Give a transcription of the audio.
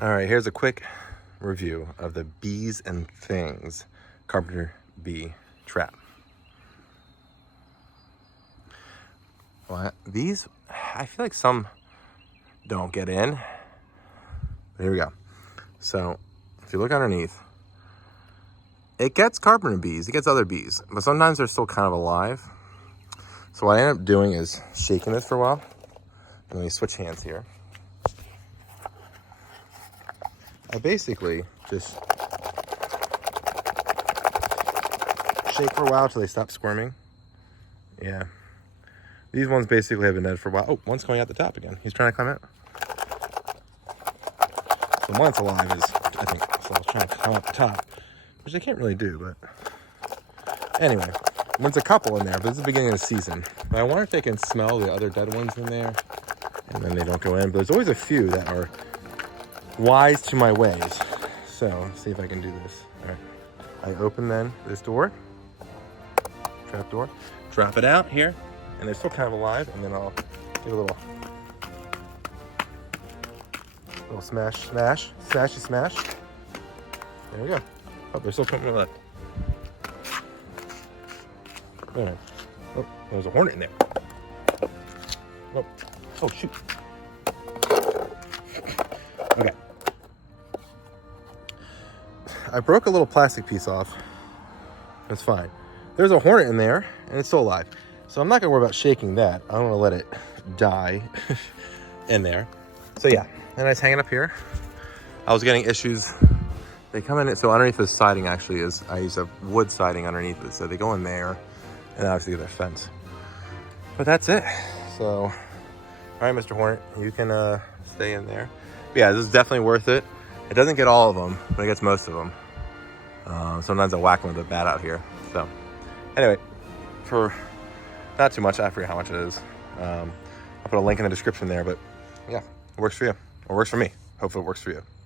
All right, here's a quick review of the Bees and Things Carpenter bee trap. Well, these, I feel like some don't get in. But here we go. So if you look underneath, it gets carpenter bees, it gets other bees, but sometimes they're still kind of alive. So what I end up doing is shaking this for a while. And let me switch hands here. I basically just shake for a while until they stop squirming. Yeah. These ones basically have been dead for a while. Oh, one's coming out the top again. He's trying to climb out. The one that's alive is, I think, so trying to climb up the top, which they can't really do, but anyway, there's a couple in there, but it's the beginning of the season. But I wonder if they can smell the other dead ones in there, and then they don't go in. But there's always a few that are wise to my ways. So let's see if I can do this. All right, I open then this door, trap door, drop it out here, and they're still kind of alive, and then I'll give a little smash, smash, smashy smash. There we go. Oh, they're still coming alive. Right. Oh, there's a hornet in there. Oh, oh shoot. Okay. I broke a little plastic piece off. It's fine. There's a hornet in there, and it's still alive. So I'm not gonna worry about shaking that. I don't wanna let it die in there. So yeah, and I just hang it up here. I was getting issues. They come in it, so underneath this siding actually is, I use a wood siding underneath it. So they go in there and obviously get a fence. But that's it. So, all right, Mr. Hornet, you can stay in there. But yeah, this is definitely worth it. It doesn't get all of them, but it gets most of them. Sometimes I whack them with a bat out here. So anyway, for not too much, I forget how much it is. I'll put a link in the description there, but yeah, it works for you. Or works for me. Hopefully it works for you.